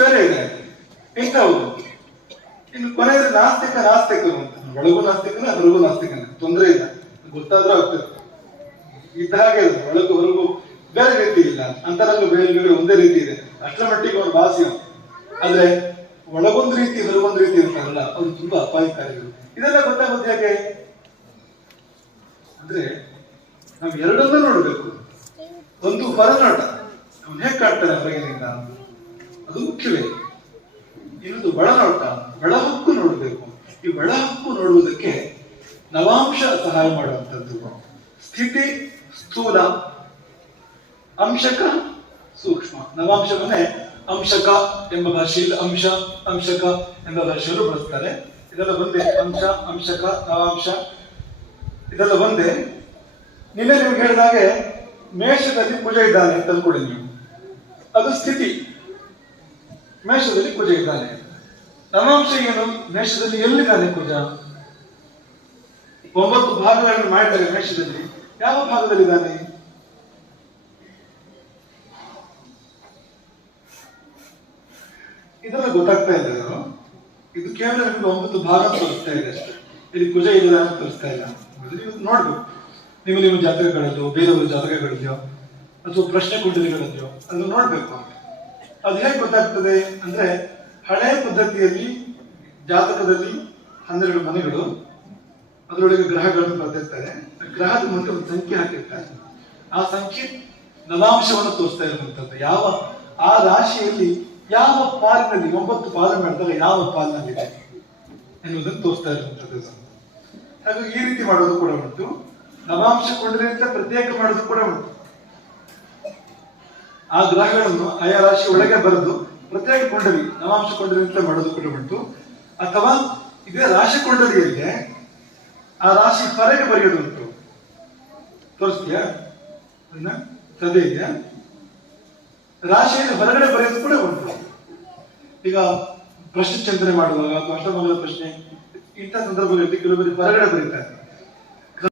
ಬೇರೆ ಇದೆ ಇಂಥವು. ಇನ್ನು ಕೊನೆಯಲ್ಲಿ ನಾಸ್ತಿಕರು ಅಂತ, ಒಳಗೂ ನಾಸ್ತಿಕನ ಹೊರಗೂ ನಾಸ್ತಿಕನ, ತೊಂದರೆ ಇಲ್ಲ, ಗೊತ್ತಾದ್ರೂ ಆಗ್ತದೆ. ಇದ್ದ ಹಾಗೆ ಒಳಗೂ ಹೊರಗೂ ಬೇರೆ ರೀತಿ ಇಲ್ಲ, ಅಂತರಂಗ ಬೇರೆ ಒಂದೇ ರೀತಿ ಇದೆ, ಅಷ್ಟರ ಮಟ್ಟಿಗೆ ಅವ್ರ ಭಾಷೆ. ಆದ್ರೆ ಒಳಗೊಂದು ರೀತಿ ಹೊರಗೊಂದು ರೀತಿ ಇರ್ತಾರಲ್ಲ, ಅವ್ರು ತುಂಬಾ ಅಪಾಯಕಾರಿಗಳು. ಇದೆಲ್ಲ ಗೊತ್ತಾಗುತ್ತೆ ಹೇಗೆ ಅಂದ್ರೆ ನಾವು ಎರಡನ್ನೂ ನೋಡ್ಬೇಕು. ಒಂದು ಹೊರನೋಟ, ಅವನು ಹೇಗೆ ಕಾಡ್ತಾನೆ ಹೊರಗಿನಿಂದ, ಅದು ಮುಖ್ಯವೇ. ಇನ್ನೊಂದು ಒಳನೋಟ, ಒಳಹಕ್ಕು ನೋಡ್ಬೇಕು. ಈ ಒಳಹಕ್ಕು ನೋಡುವುದಕ್ಕೆ ನವಾಂಶ ಸಹಾಯ ಮಾಡುವಂಥದ್ದು. ಸ್ಥಿತಿ ಸ್ಥೂಲ, ಅಂಶಕ ಸೂಕ್ಷ್ಮ. ನವಾಂಶವನ್ನೇ ಅಂಶಕ ಎಂಬ ಭಾಷೆಯಲ್ಲಿ ಅಂಶಕ ಎಂಬ ಭಾಷೆಯಲ್ಲೂ ಬಳಸ್ತಾರೆ. ಇದೆಲ್ಲ ಒಂದೇ, ಅಂಶ, ಅಂಶಕ, ನವಾಂಶ ಇದೆಲ್ಲ ಒಂದೇ. ನಿನ್ನೆ ನಿಮ್ಗೆ ಹೇಳಿದಾಗೆ ಮೇಷದಲ್ಲಿ ಕುಜ ಇದ್ದಾನೆ ಅಂತ ಅಂದ್ಕೊಡಿ ನೀವು, ಅದು ಸ್ಥಿತಿ. ಮೇಷದಲ್ಲಿ ಕುಜ ಇದ್ದಾನೆ. ನವಾಂಶ ಏನು? ಮೇಷದಲ್ಲಿ ಎಲ್ಲಿದ್ದಾನೆ ಕುಜ? 9 ಭಾಗಗಳನ್ನು ಮಾಡಿದ್ದಾರೆ ಮೇಷದಲ್ಲಿ, ಯಾವ ಭಾಗದಲ್ಲಿದ್ದಾನೆ? ಇದೆಲ್ಲ ಗೊತ್ತಾಗ್ತಾ ಇದೆ. ಇದು ಕೇವಲ ನಿಮ್ಗೆ 9 ಭಾಗ ತೋರಿಸ್ತಾ ಇದೆ ಅಷ್ಟೇ. ಇಲ್ಲಿ ಕುಜ ಇಲ್ಲ ಅಂತ ತೋರಿಸ್ತಾ ಇಲ್ಲ. ನೋಡ್ಬೇಕು ನಿಮ್ಮ ಜಾತಕಗಳಲ್ಲೋ ಬೇರೆಯವ್ರ ಜಾತಕಗಳಲ್ಲೋ ಅಥವಾ ಪ್ರಶ್ನೆ ಕುಂಡಲಿಗಳಲ್ಲೋ ಅದನ್ನು ನೋಡ್ಬೇಕು. ಅದು ಹೇಗೆ ಗೊತ್ತಾಗ್ತದೆ ಅಂದ್ರೆ, ಹಳೆ ಪದ್ಧತಿಯಲ್ಲಿ ಜಾತಕದಲ್ಲಿ 12 ಮನೆಗಳು, ಅದರೊಳಗೆ ಗ್ರಹಗಳನ್ನು ಬರ್ತಿರ್ತಾರೆ. ಗ್ರಹದ ಮುಂದೆ ಒಂದು ಸಂಖ್ಯೆ ಹಾಕಿರ್ತಾರೆ. ಆ ಸಂಖ್ಯೆ ನವಾಂಶವನ್ನು ತೋರಿಸ್ತಾ ಇರುವಂತದ್ದು. ಯಾವ ಆ ರಾಶಿಯಲ್ಲಿ ಯಾವ ಪಾಲಿನಲ್ಲಿ 9 ಪಾಲು ಮಾಡಿದಾಗ ಯಾವ ಪಾಲಿನಲ್ಲಿದೆ ಎನ್ನುವುದನ್ನು ತೋರಿಸ್ತಾ ಇರುವಂತದ್ದು. ಹಾಗಾಗಿ ಈ ರೀತಿ ಮಾಡೋದು ಕೂಡ ಉಂಟು. ನವಾಂಶ ಕೊಂಡಲಿನಿಂದ ಪ್ರತ್ಯೇಕ ಮಾಡೋದು ಕೂಡ ಉಂಟು. ಆ ಗ್ರಹಗಳನ್ನು ಆಯಾ ರಾಶಿ ಒಳಗೆ ಬರೆದು ಪ್ರತ್ಯೇಕ ಕೊಂಡಲಿ, ನವಾಂಶ ಕೊಂಡಲಿನಿಂದ ಮಾಡೋದು ಕೂಡ ಉಂಟು. ಅಥವಾ ಇದೇ ರಾಶಿ ಕೊಂಡಲಿಯಲ್ಲಿದೆ, ಆ ರಾಶಿ ಹೊರಗೆ ಬರೆಯೋದು ಉಂಟು. ತೋರಿಸ್ತೀಯಾ? ಸದ್ಯ ಇದೆಯಾ? ರಾಶಿಯಲ್ಲಿ ಹೊರಗಡೆ ಬರೆಯೋದು ಕೂಡ ಉಂಟು. ಈಗ ಪ್ರಶ್ನೆ ಚಿಂತನೆ ಮಾಡುವಾಗ ಅಥವಾ ಅಷ್ಟಮಂಗಲ ಪ್ರಶ್ನೆ ಇಂಥ ಸಂದರ್ಭಗಳಲ್ಲಿ ಕೆಲವರಿಗೆ ಹೊರಗಡೆ ಬರೀತಾರೆ.